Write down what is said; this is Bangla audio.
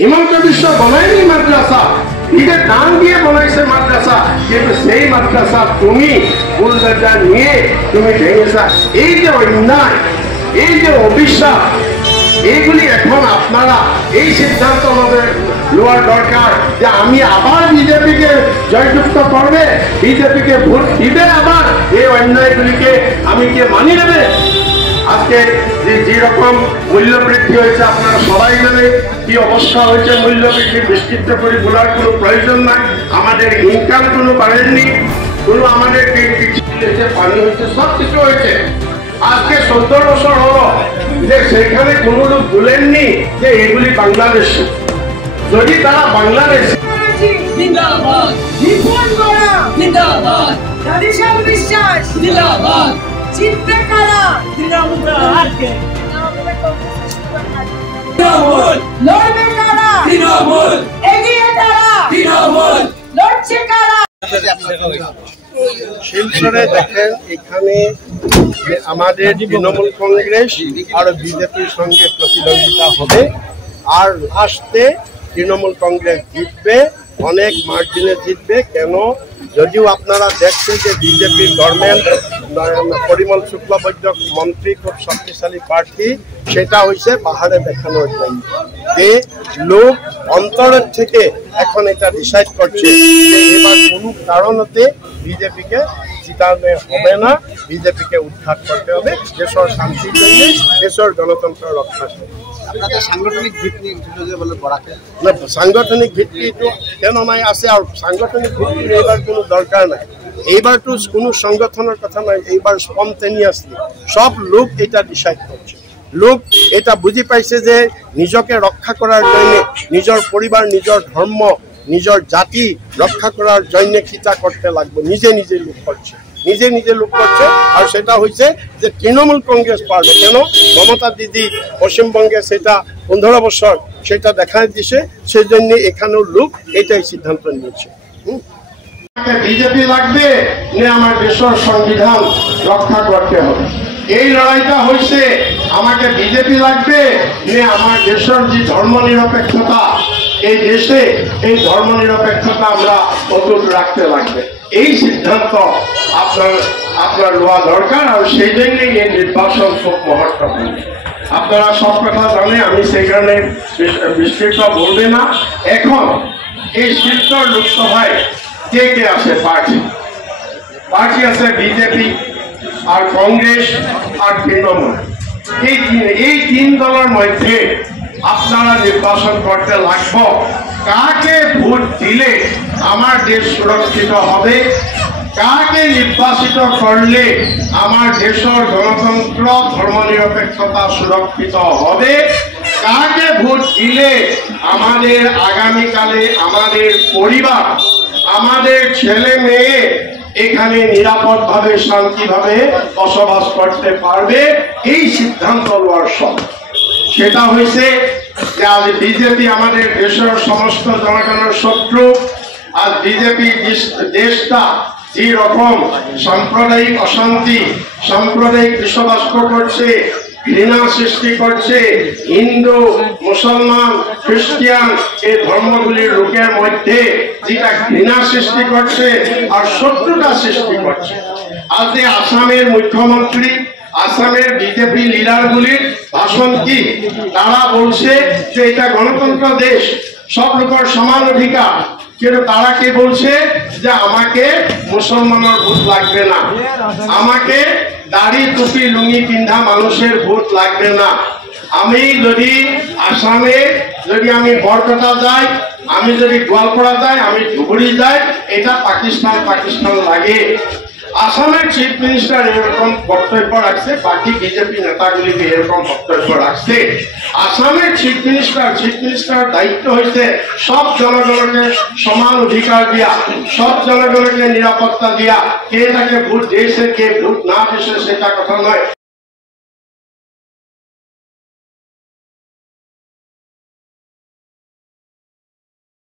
হিমন্ত বিশ্ব বনায়নি মাদ্রাসা, নিজে দান দিয়ে বনাইছে মাদ্রাসা, কিন্তু সেই মাদ্রাসা তুমি বুলডোজার নিয়ে তুমি ভেঙেছা। এই যে অন্যায়, এই যে অবিশ্বাস, এইগুলি এখন আপনারা এই সিদ্ধান্ত আমাদের নেওয়ার দরকার যে আমি আবার বিজেপিকে জয়যুক্ত করবে, বিজেপিকে ভোট দিবে, আবার এই অন্যায়গুলিকে আমি কে মানি নেবে। আজকে যেরকম মূল্য বৃদ্ধি হয়েছে আপনারা সবাই জানে কি অবস্থা হয়েছে। মূল্য বৃদ্ধি বিস্তৃত করে বলার কোনো প্রয়োজন নাই। আমাদের ইনকাম কোনো বাড়েননি, কোনো আমাদের পানি হয়েছে, সব কিছু হয়েছে। আজকে ১৪ বছর হলো যে সেখানে কোনো লোক বলেননি যে এগুলি বাংলাদেশ। যদি তারা বাংলাদেশ শিলচরে দেখেন এখানে আমাদের তৃণমূল কংগ্রেস আর বিজেপির সঙ্গে প্রতিদ্বন্দ্বিতা হবে, আর লাস্টে তৃণমূল কংগ্রেস জিতবে, অনেক মার্জিনে জিতবে। কেন? যদিও আপনারা দেখছেন যে বিজেপির গভর্নমেন্ট পরিমল শুক্লবৈদ্য মন্ত্রী খুব শক্তিশালী প্রার্থী, সেটা হয়েছে পাহাড়ে দেখানোর জন্য যে লোক অন্তরের থেকে এখন এটা ডিসাইড করছে যে এবার কোনো কারণতে বিজেপিকে জিতানো হবে না, বিজেপিকে উদ্ধার করতে হবে দেশের শান্তির জন্য, দেশের গণতন্ত্র রক্ষার জন্য। সাংগঠনিক ভিত্তি না, সাংগঠনিক ভিত্তি কেন নাই আছে, আর সাংগঠনিক ভিত্তি এইবার কোনো দরকার নাই। এইবার তো কোনো সংগঠনের কথা নাই, এইবার স্পন্টেনিয়াসলি সব লোক এটা ডিসাইড করছে। লোক এটা বুঝি পাইছে যে নিজকে রক্ষা করার জন্য, নিজের পরিবার, নিজের ধর্ম, নিজের জাতি রক্ষা করার জন্য খিতা করতে লাগবে। নিজে নিজে লোক করছে, নিজে নিজে লোক করছে। আর সেটা হয়েছে যে তৃণমূল কংগ্রেস পারবে। কেন? মমতা দিদি পশ্চিমবঙ্গে সেটা 15 বছর সেটা দেখা দিছে, সেই জন্য এখানেও লোক এটাই সিদ্ধান্ত নিয়েছে। বিজেপি লাগবে না আমার দেশের সংবিধান রক্ষা করতে হবে। এই লড়াইটা হয়েছে আমাকে বিজেপি লাগবে না আমার দেশের যে ধর্ম নিরপেক্ষতা, এই দেশে এই ধর্ম নিরপেক্ষতা আমরা অটুট রাখতে লাগবে। এই সিদ্ধান্ত আপনার নেওয়া দরকার, আর সেই জন্যই এই নির্বাচন খুব মহত্বপূর্ণ। আপনারা সব কথা জানেন, আমি সেই কারণে বিস্তৃত বলবে না। এখন এই শিলচর লোকসভায় কে কে আছে? পার্টি আছে বিজেপি আর কংগ্রেস আর তৃণমূল। এই তিন দলের মধ্যে আপনারা নির্বাচন করতে লাগবে কাকে ভোট দিলে আমার দেশ সুরক্ষিত হবে, কাকে নির্বাচিত করলে আমার দেশের গণতন্ত্র ধর্মনিরপেক্ষতা সুরক্ষিত হবে, কাকে ভোট দিলে আমাদের আগামীকালে আমাদের পরিবার, আমাদের ছেলে মেয়ে এখানে নিরাপদভাবে শান্তিভাবে বসবাস করতে পারবে, এই সিদ্ধান্ত নেওয়ার সময়। সেটা হয়েছে যে আজ বিজেপি আমাদের দেশের সমস্ত জনগণের শত্রু। আজ বিজেপি দেশটা যে রকম সাম্প্রদায়িক অশান্তি, সাম্প্রদায়িক বিশ্ববাস্য করছে, ঘৃণা সৃষ্টি করছে, হিন্দু, মুসলমান, খ্রিস্টান এই ধর্মগুলির লোকের মধ্যে যেটা ঘৃণা সৃষ্টি করছে আর শত্রুতা সৃষ্টি করছে। আজ আসামের মুখ্যমন্ত্রী, আসামের বিজেপি লিডারগুলির ভাষণ কি? তারা বলছে যে এটা গণতন্ত্র দেশ, সব লোকের সমান অধিকার, কিন্তু তারা কে বলছে যে আমাকে মুসলমানের ভোট লাগবে না, আমাকে দাড়ি টুপি লুঙ্গি পিন্ধা মানুষের ভোট লাগবে না। আমি যদি আসামে যদি আমি বরকটা যাই, আমি যদি গোয়ালপাড়া যাই, আমি ধুবুরি যাই, এটা পাকিস্তান লাগে। আসামের চিফ মিনিস্টার এরকম বক্তব্য রাখছে, বাকি বিজেপি নেতাগুলিকে এরকম বক্তব্য রাখছে। আসামের চিফ মিনিস্টার দায়িত্ব হয়েছে সব জনগণকে সমান অধিকার দিয়া, সব জনগণকে নিরাপত্তা দিয়া, কে তাকে ভোট দিয়েছে কে ভোট না দিয়েছে সেটা কথা নয়।